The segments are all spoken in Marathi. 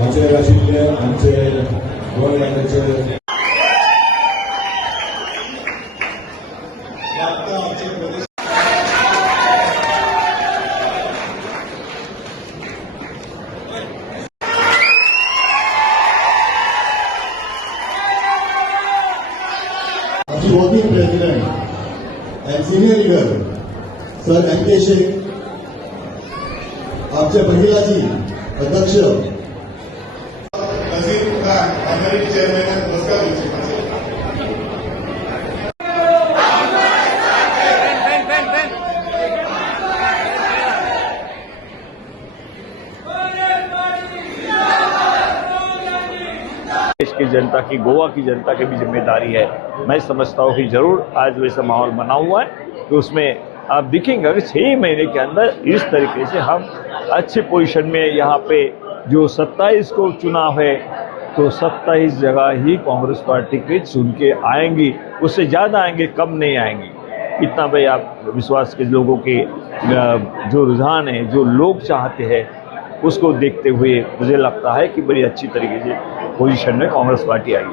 आमचे राशीतले आमचे गोवन्मेंटाचे working president and senior leader sir M K. Shaikh, आमचे महिलाची अध्यक्ष नजीर खान, ऑनररी चेअरमॅन नमस्कार दिवचे देश की जनता की, गोवा की जनता की भी जिम्मेदारी है। मैं समझता हूँ कि जरूर आज वैसा माहौल बना हुआ है कि उसमें आप दिखेंगे अगर 6 महीने के अंदर इस तरीके से हम अच्छी पोजीशन में यहाँ पे जो 27 को चुनाव है तो 27 जगह ही कांग्रेस पार्टी के चुन के आएंगी, उससे ज़्यादा आएंगे, कम नहीं आएंगी। इतना भाई आप विश्वास के लोगों के जो रुझान है, जो लोग चाहते हैं उसको देखते हुए मुझे लगता है कि बड़ी अच्छी तरीके से पोजिशन में काँग्रेस पार्टी आई है।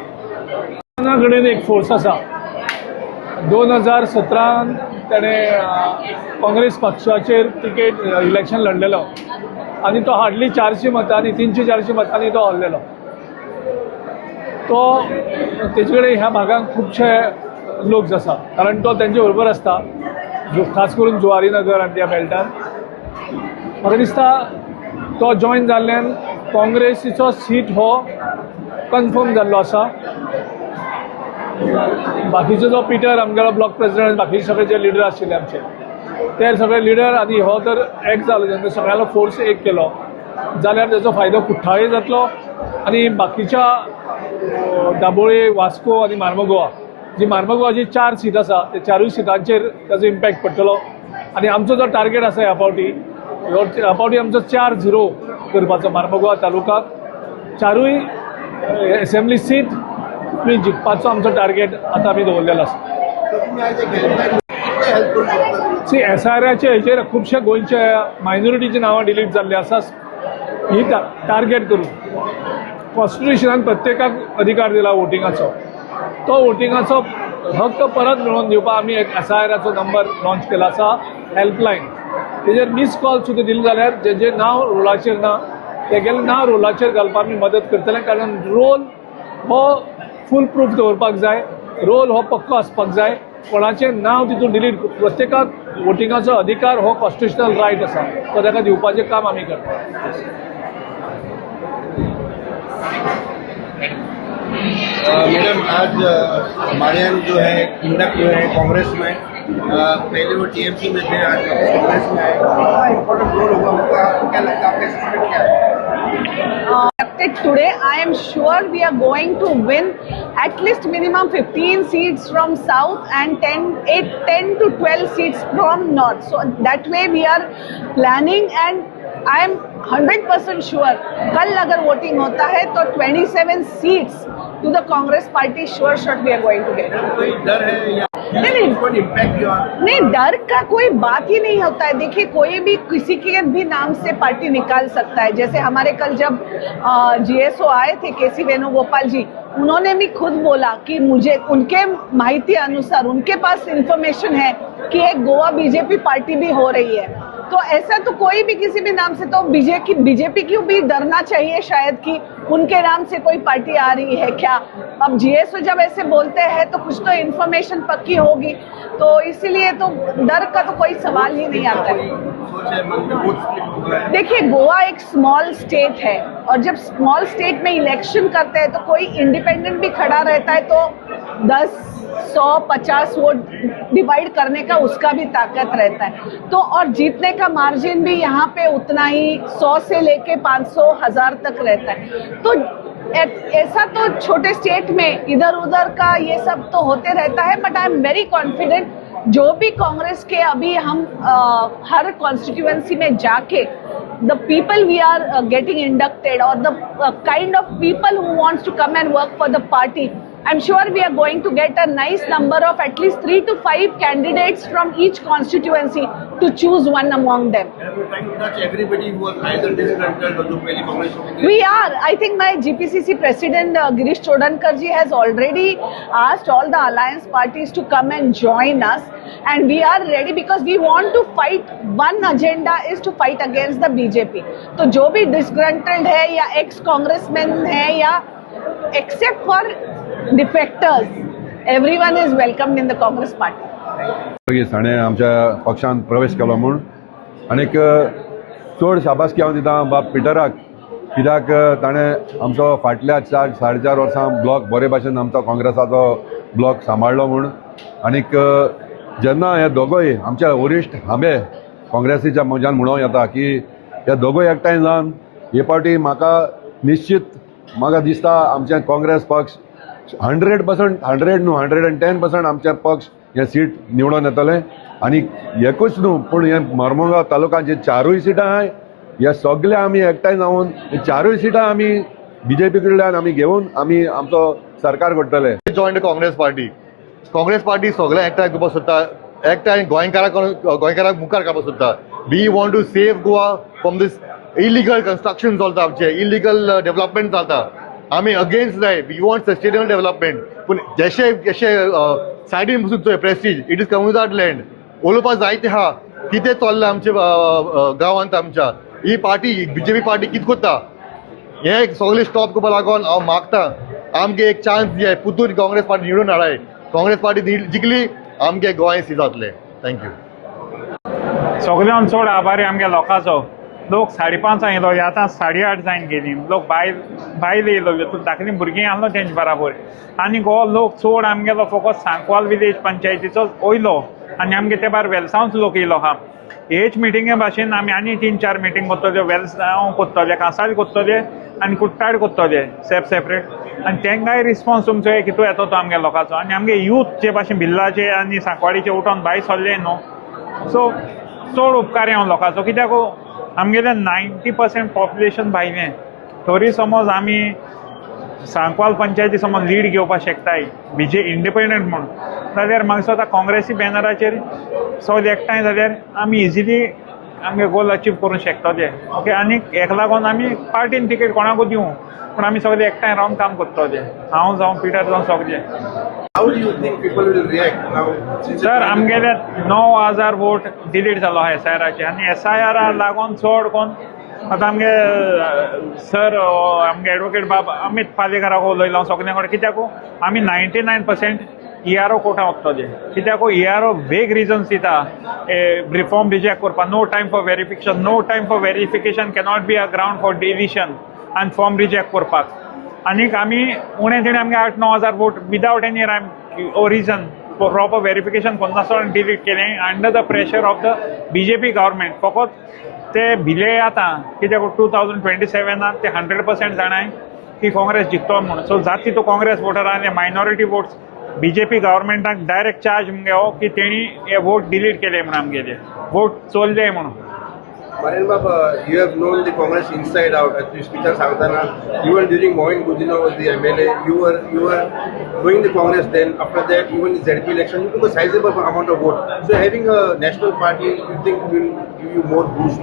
कडेन एक फोर्स आसा 2017 ताणे काँग्रेस पक्षाचेर तिकेट इलेक्शन लढलेलो आणि तो हार्डली 400 मतांनी 300-400 मतांनी तो हरलेलो। तो तेजे कडेन ह्या भागात खुबशे लोक आसा कारण तो तेंचे बरोबर आसता, खास करून जुवारीनगर आनी त्या बेल्टान। म्हाका दिसता तो जॉइन जाल्ल्यान काँग्रेसीचो सीट हो कन्फर्म जाल्लो आसा। बाकीचो जो पिटर आमगेलो ब्लॉक प्रेसिडेंट, बाकीचे सगळे जे लिडर आशिल्ले आमचे ते सगळे लिडर आनी हो तर एक जालो, जेन्ना सगळ्यांलो फोर्स एक केलो जाल्यार तेजो फायदो कुठ्ठाळी जातलो आनी बाकीच्या दाबोळे, वास्को आनी मार्मगोवा, जी मार्मगोवाची 4 सीट आसा ते 4 सीटांचेर तेजो इम्पॅक्ट पडटलो। आनी आमचो जो टार्गेट आसा ह्या फावटी आमचो 4-0 करपाचो मार्मगोवा तालुकाक। 4य असेंब्ली सीट आमी जिखपाचो आमचो टार्गेट आतां आमी दवरलेलो आसा। सी SIRचे हेचेर खुबशे गोंयचे मायनॉरिटीची नांवां डिलीट जाल्ली आसा। ही टार्गेट करून कॉन्स्टिट्युशनान प्रत्येकाक अधिकार दिला वोटिंगाचो, तो वोटिंगाचो हक्क परत मेळोवन दिवपाक आमी एक SIRचो नंबर लॉन्च केला आसा, हेल्पलायन। तेजेर मिस कॉल सुद्दां दिले जाल्यार जें नांव रोलाचेर ना तेगेलें नांव रोलाचेर घालपाक आमी मदत करतले, कारण रोल हो फूल प्रूफ दवरपाक जाय, रोल हो पक्को आसपाक जाय, कोणाचें नांव तितून डिलीट, प्रत्येकाक वोटिंगाचो अधिकार हो कॉन्स्टिट्युशनल रायट आसा, तो ताका दिवपाचें काम आमी करता। मैडम आज हमारे यहाँ जो है इंडक जो है कांग्रेस में पहले वो TMC में थे, आज कांग्रेस में आए, कितना इम्पोर्टेंट रोल होगा उनका, आपको क्या लगता है, आपका एसेसमेंट क्या है? Today I am sure we are going to win at least minimum 15 seats from south and 10 to 12 seats from north. So that way we are planning and I am 100% sure कल अगर वोटिंग होता है तो 27 seats to the Congress party sure shot we are going to get. कोई डर है या नहीं, डर का कोई बात ही नहीं होता है। देखिए कोई भी किसी के भी नाम से पार्टी निकाल सकता है। जैसे हमारे कल जब GSO आए थे KC वेणुगोपाल जी, उन्होंने भी खुद बोला कि मुझे उनके माहिती अनुसार उनके पास इंफॉर्मेशन है कि एक गोवा बीजेपी पार्टी भी हो रही है। तो ऐसा तो कोई भी किसी भी नाम से, तो बीजेपी क्यों भी डरना चाहिए शायद कि उनके नाम से कोई पार्टी आ रही है क्या। अब GSO जब ऐसे बोलते हैं तो कुछ तो इन्फॉर्मेशन पक्की होगी, तो इसीलिए तो डर का तो कोई सवाल ही नहीं आता है। देखिए गोवा एक स्मॉल स्टेट है और जब स्मॉल स्टेट में इलेक्शन करते हैं तो कोई इंडिपेंडेंट भी खड़ा रहता है तो 10, 100, 50 वोट डिवाइड करने का उसका भी ताकत रहता है। तो और जीतने का मार्जिन भी यहाँ पे उतना ही 100 से लेके 500, 1000 तक रहता है। तो ऐसा तो छोटे स्टेट में इधर उधर का ये सब तो होते रहता है, but I am very confident जो भी कांग्रेस के अभी हम हर कॉन्स्टिट्यूएंसी में जाके the people we are getting inducted or the kind of people who wants to come and work for the party, I'm sure we are going to get a nice number of at least 3 to 5 candidates from each constituency to choose one among them. And we're trying to touch everybody who was either disgruntled or जो पहली कांग्रेस में We are. I think my GPCC president Girish Chodankar ji has already asked all the alliance parties to come and join us, and we are ready because we want to fight. One agenda is to fight against the BJP. तो जो भी disgruntled है या ex congressman है या except for defectors, everyone is welcomed in the Congress party. ताणें आमच्या पक्षांत प्रवेश केलो म्हूण आनीक चड शाबासकी हांव दिता बाब पिटराक, कित्याक ताणें आमचो फाटल्या 4-4.5 वर्सां ब्लॉक बरे भाशेन आमचो काँग्रेसाचो ब्लॉक सांबाळ्ळो म्हूण. आनीक जेन्ना हे दोगूय आमचे वरिश्ठ हांबे काँग्रेसीच्या म्हज्यान म्हणूं येता की हे दोगूय एकठांय जावन हे फावटी म्हाका म्हाका दिसता आमचे काँग्रेस पक्ष 100% 100 न्हू 110% आमचे पक्ष हे सीट निवडून येतले. आनी एकूच न्हू पूण हे मर्मुगांव तालुक्याचे 4 सिटां आहाय हे सगळे आमी एकठांय जावन हे 4 सिटां आमी BJP कडल्यान आमी घेवन आमी आमचो सरकार करतले. जॉइन द काँग्रेस पार्टी सगळे एकठांय करपाक सोदता, एकठांय गोंयकारांक मुखार काडपाक सोदता. We want to save Goa from these illegal construction चलता, आमचे इलिगल डेव्हलपमेंट चलता. आमी अगेन्स्ट जाय. We want sustainable development. पूण जशे सायडीन बसून चोय Prestige, it is community land उलोवपाक जायते आहा कितें चल्लां आमच्या गांवांत. आमच्या ही पार्टी BJP पार्टी कितें करता हे सगळे स्टॉप करपा लागून हांव मागता आमगे एक चान्स दियाय. पुतून काँग्रेस पार्टी निवडून हाडाय. काँग्रेस पार्टी जिखली आमगे गोंय सी जातलें. थँक्यू. सगळ्यान चड आभारी आमगे लोकांचो. लोक 5:30 येयलो, आतां 8:30 जायन गेली. लोक बायल येयलो, धाकलीं भुरगीं आहलो तेंचे बराबर. आनी हो लोक चड आमगेलो फकत सांकवाल विलेज पंचायतीचोच वयलो आनी आमगे ते भायर वेलसांवच लोक येयलो आहा. हेच मिटिंगे भाशेन आमी आनी 3-4 मिटींग करतले. वेलसांव करतले, कांसाळी करतले आनी कुट्टाड करतले सेपरेट. आनी तेंकाय रिस्पॉन्स तुमचो कितू येतो तो आमगे लोकांचो. आनी आमगे यूथ जे भाशेन भिल्लाचे आनी सांकवाडीचे उठोन भायर सरले न्हू. सो चड उपकारी हांव लोकांचो, कित्याक आमगेलें 90% पॉप्युलेशन भायलें. तरी समज आमी सांकवाल पंचायती समज लीड घेवपाक शकताय इंडिपेंडंट म्हणून, जाल्यार म्हाका दिसता काँग्रेसी बॅनराचेर सगळे एकठांय जाल्यार आमी इजिली आमगे गोल अचीव करूंक शकतले. ओके. आनी हेका लागून आमी पार्टीन तिकेट कोणाकूय दिवं पूण आमी सगळे एकठांय रावन काम करतले. हांव जावं पिटर जावं सगळे. How do you think people will react now? Sir आमगेले 9,000 वोट डिलीट जालो आहा SIR-चे आनी SIR लागून चड कोण आतां आमगे सर आमगे एडवोकेट बाब अमित पालेकराक उलयलो सगळ्यां कडेन. कित्याक आमी 99% ERO कोर्टां वतले. कित्याक ERO वेग रिजन्स दिता रिफॉर्म रिजेक्ट करपाक. No time for verification. No time for verification cannot be a ground for deletion आनी फॉर्म रिजेक्ट करपाक. आनीक आमी उणें तिणें आमगे 8-9,000 वोट विदावट एनी रिजन प्रॉपर वेरिफिकेशन करनासतना डिलीट केलें under the pressure of the BJP government. फकत ते भिले आतां कित्याक 2027 ते 100% जाणाय की काँग्रेस जिखतो म्हणून. सो जात तितू काँग्रेस वोटरांनी मायनॉरिटी वोट्स BJP गव्हर्मेंटाक डायरेक्ट चार्ज घेवो की तेणी हे वोट डिलीट केले म्हणून आमगेले वोट चोरले म्हणून. Marian Baba, you have known the Congress inside out. At the speaker Sangtana, even during Mohin Gujino was the MLA, you were doing the Congress then. After that, even the ZP election, you took a sizable amount of vote. So having a national party, you think will give you more boost?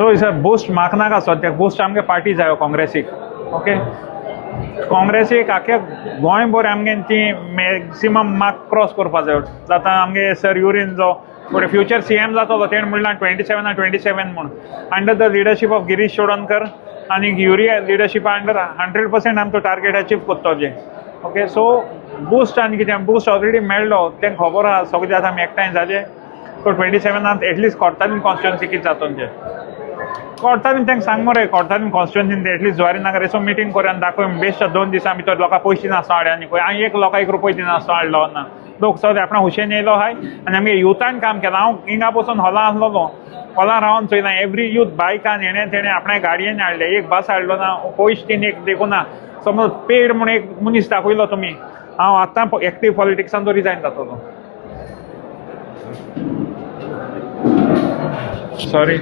So it's a boost. म्हाका नाका सद्याक बूस्ट आमगे पार्टी जायो काँग्रेसीक. ओके. काँग्रेसीक आख्या गोंयभर आमगे ती मॅक्सिमम मार्क क्रॉस करपा जायो. जाता आमगे सर युरीन जो फुडें फ्युचर CM जातलो तेणें म्हणलां 27 म्हणून under the leadership of Girish Chodankar आनी युरी लिडरशिपा अंडर 100% आमचो टार्गेट अचीव करतले. ओके. सो बूस्ट आनी कितें बूस्ट ऑलरेडी मेळ्ळो तें खबर आहा. सगळे आतां आमी एकठांय जाले. सो 27 एटलीस्ट कोर्टालीन कॉन्स्टिट्युएन्सी कितें जातोन तें कोर्टालीन तांकां सांग मरे. कोर्टालीन कॉन्स्टिट्युएन्सीन एटलीस्ट ज्वारी नगर एसो मिटींग करून दाखय बेश्ट 2 दिसां भितर लोकां पयशे नासतो हाडे आनी खंय हांवें 1 लोकां 1 रुपया दिनासतो हाडलो ना. लोक सगळे आपणा हुशेन येयलो आहाय आनी आमगे युथान काम केलां. हांव हिंगा बसून हॉलां आसलोलो. हॉलां रावन चोयलां एवरी यूथ बायकान तेणें आपणा गाडयेन हाडले. एक बस हाडलो ना, पयशे तीन एक देखून ना. समज पेड म्हूण एक मनीस दाखयलो तुमी, हांव आतां एक्टीव पॉलिटिक्सान तो रिजायन जातलो. सॉरी.